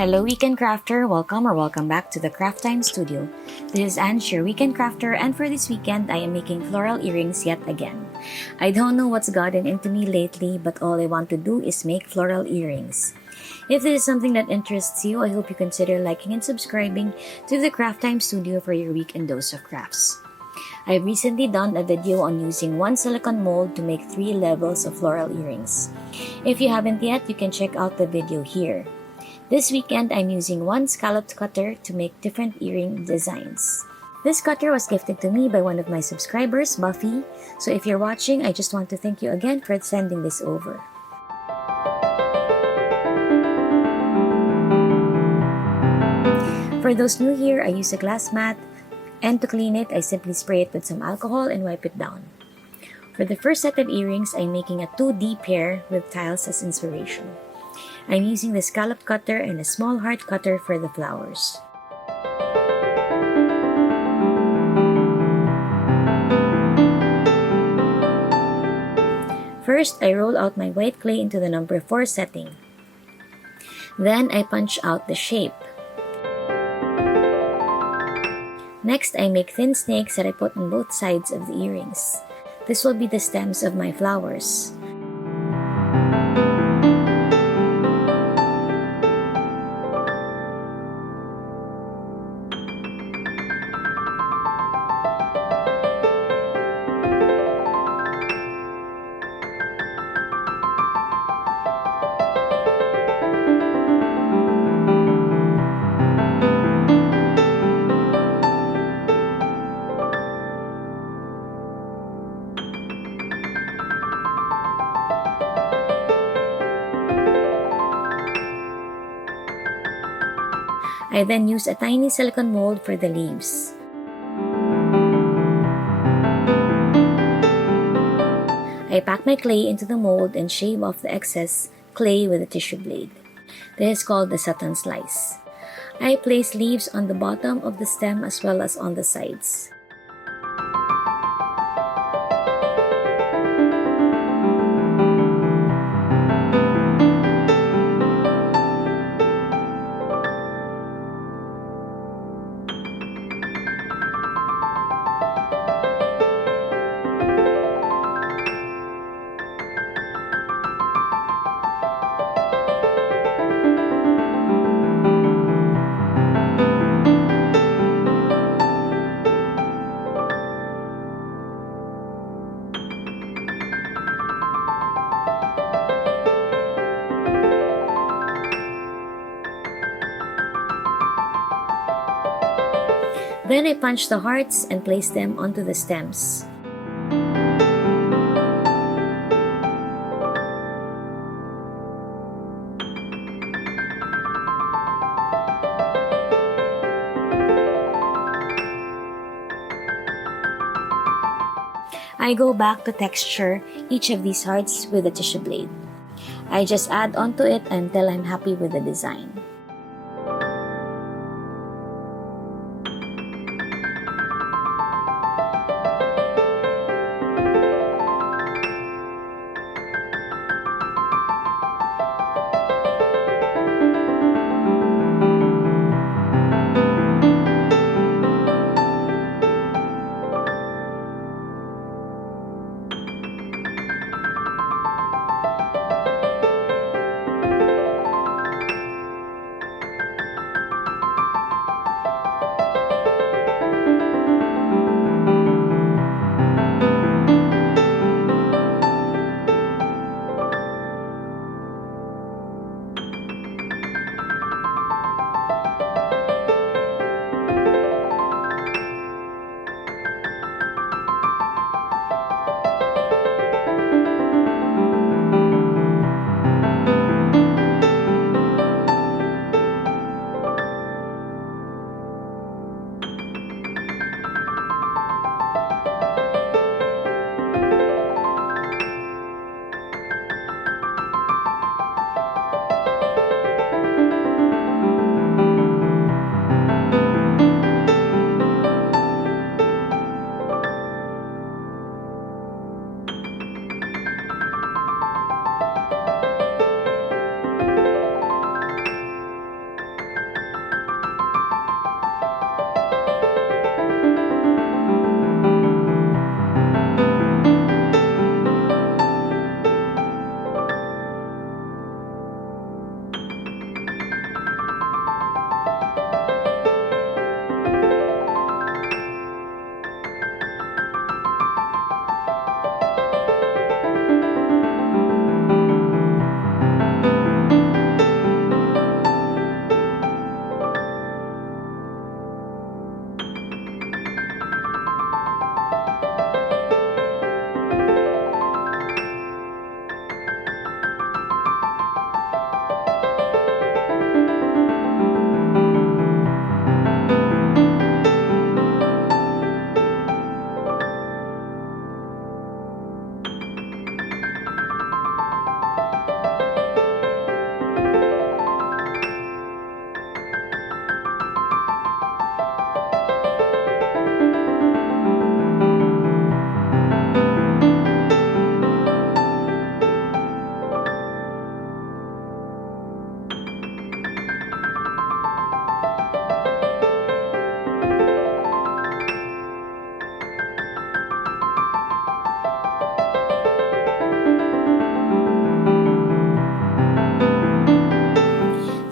Hello, Weekend Crafter! Welcome back to the Craft Time Studio. This is Ange, your Weekend Crafter, and for this weekend, I am making floral earrings yet again. I don't know what's gotten into me lately, but all I want to do is make floral earrings. If this is something that interests you, I hope you consider liking and subscribing to the Craft Time Studio for your weekend dose of crafts. I've recently done a video on using one silicone mold to make 3 levels of floral earrings. If you haven't yet, you can check out the video here. This weekend, I'm using one scalloped cutter to make different earring designs. This cutter was gifted to me by one of my subscribers, Buffy, so if you're watching, I just want to thank you again for sending this over. For those new here, I use a glass mat, and to clean it, I simply spray it with some alcohol and wipe it down. For the first set of earrings, I'm making a 2D pair with tiles as inspiration. I'm using the scallop cutter and a small heart cutter for the flowers. First, I roll out my white clay into the number 4 setting. Then, I punch out the shape. Next, I make thin snakes that I put on both sides of the earrings. This will be the stems of my flowers. I then use a tiny silicone mold for the leaves. I pack my clay into the mold and shave off the excess clay with a tissue blade. This is called the satin slice. I place leaves on the bottom of the stem as well as on the sides. Then I punch the hearts and place them onto the stems. I go back to texture each of these hearts with a tissue blade. I just add onto it until I'm happy with the design.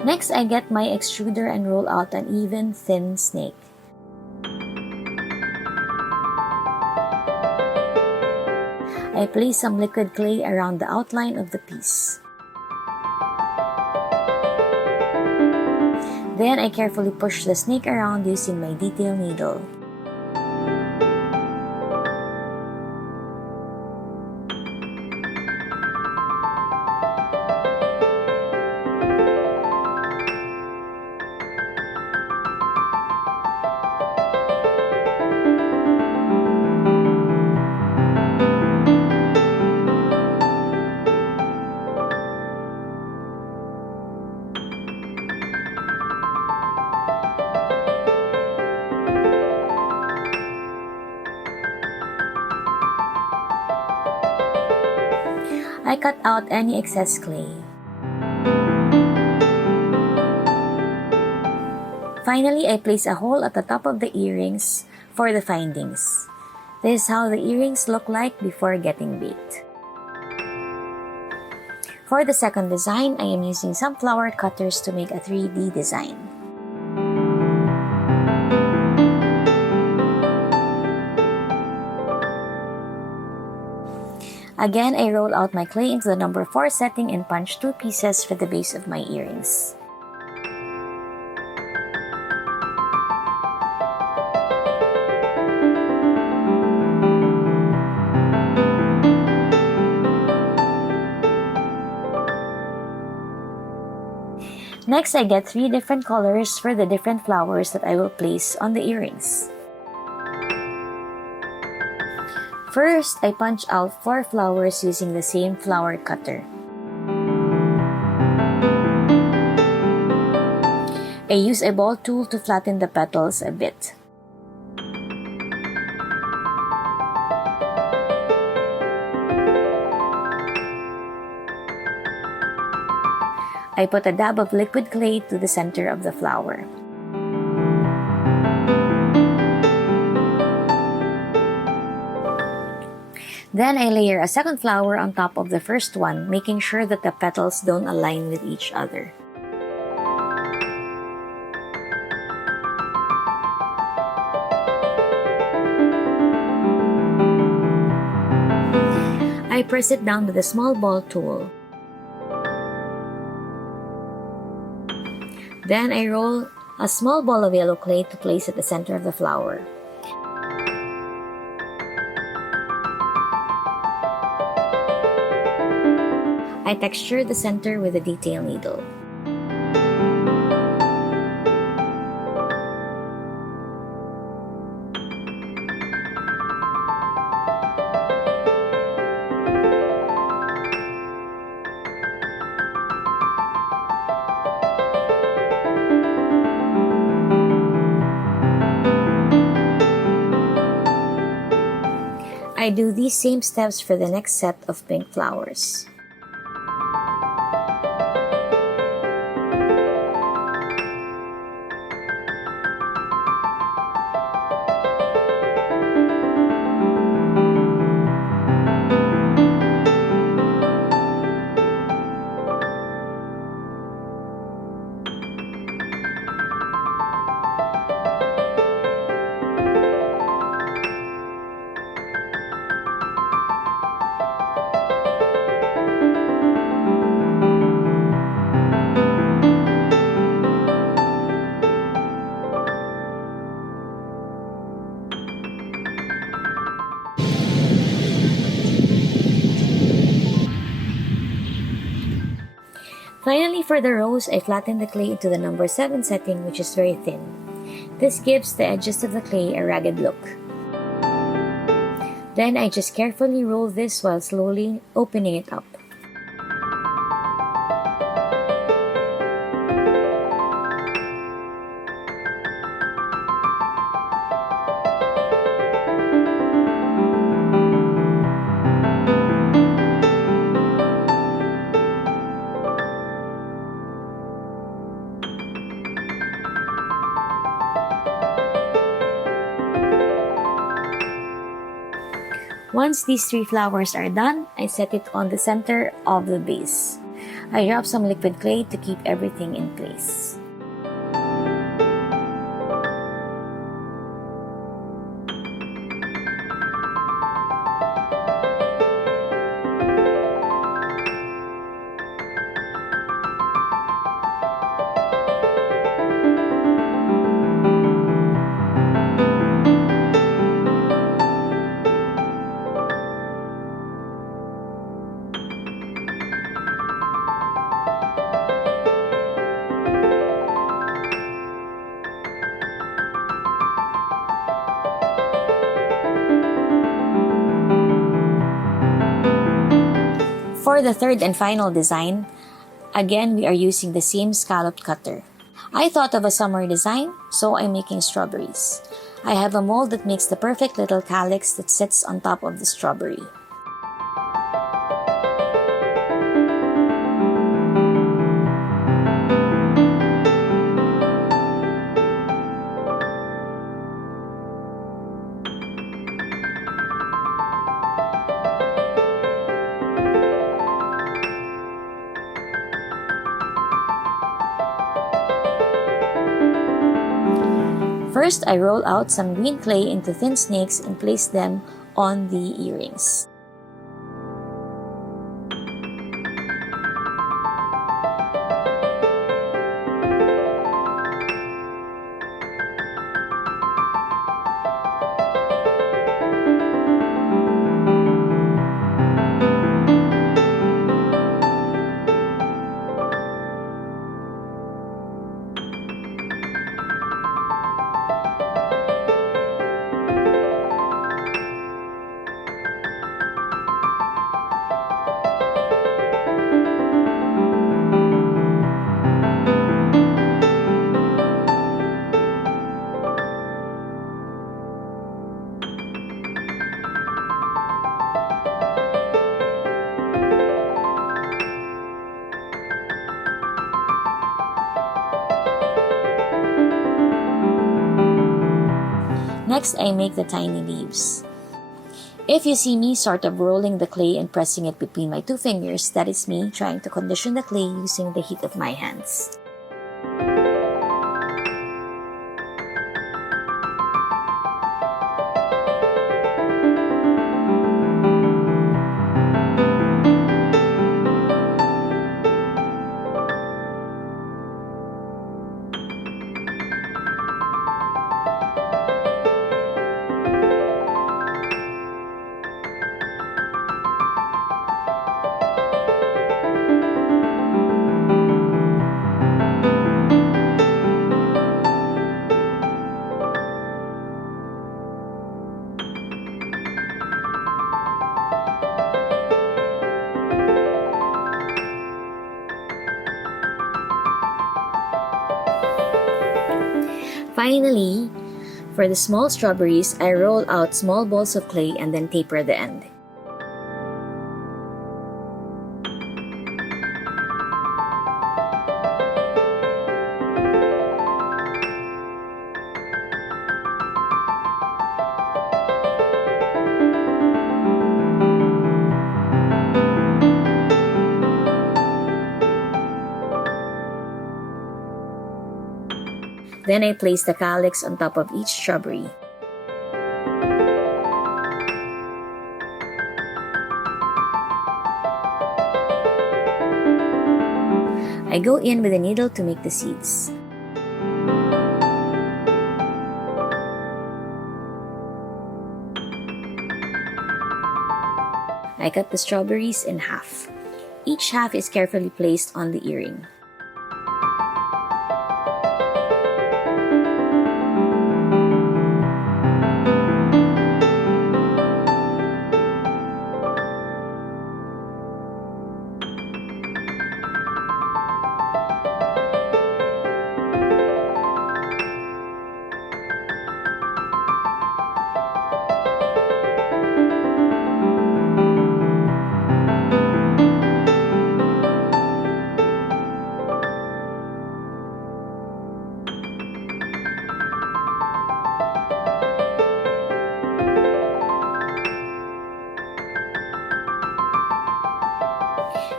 Next, I get my extruder and roll out an even, thin snake. I place some liquid clay around the outline of the piece. Then I carefully push the snake around using my detail needle. I cut out any excess clay. Finally, I place a hole at the top of the earrings for the findings. This is how the earrings look like before getting baked. For the second design, I am using some flower cutters to make a 3D design. Again, I roll out my clay into the number 4 setting and punch 2 pieces for the base of my earrings. Next, I get 3 different colors for the different flowers that I will place on the earrings. First, I punch out 4 flowers using the same flower cutter. I use a ball tool to flatten the petals a bit. I put a dab of liquid clay to the center of the flower. Then I layer a second flower on top of the first one, making sure that the petals don't align with each other. I press it down with a small ball tool. Then I roll a small ball of yellow clay to place at the center of the flower. I texture the center with a detail needle. I do these same steps for the next set of pink flowers. Finally, for the rose, I flatten the clay into the number 7 setting, which is very thin. This gives the edges of the clay a ragged look. Then I just carefully roll this while slowly opening it up. Once these 3 flowers are done, I set it on the center of the base. I drop some liquid clay to keep everything in place. For the third and final design, again we are using the same scalloped cutter. I thought of a summer design, so I'm making strawberries. I have a mold that makes the perfect little calyx that sits on top of the strawberry. First, I roll out some green clay into thin snakes and place them on the earrings. Next, I make the tiny leaves. If you see me sort of rolling the clay and pressing it between my two fingers, that is me trying to condition the clay using the heat of my hands. Finally, for the small strawberries, I roll out small balls of clay and then taper the end. Then I place the calyx on top of each strawberry. I go in with a needle to make the seeds. I cut the strawberries in half. Each half is carefully placed on the earring.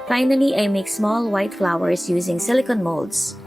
Finally, I make small white flowers using silicone molds.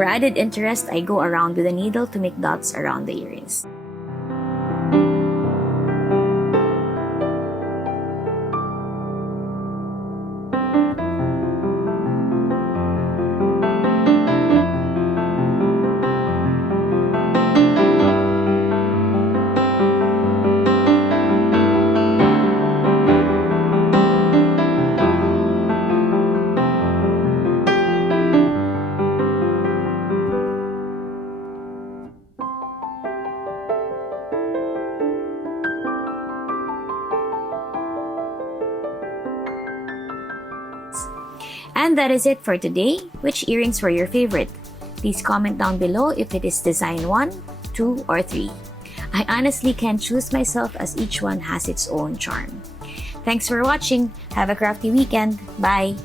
For added interest, I go around with a needle to make dots around the earrings. And that is it for today. Which earrings were your favorite? Please comment down below if it is design 1, 2, or 3. I honestly can't choose myself as each one has its own charm. Thanks for watching. Have a crafty weekend. Bye!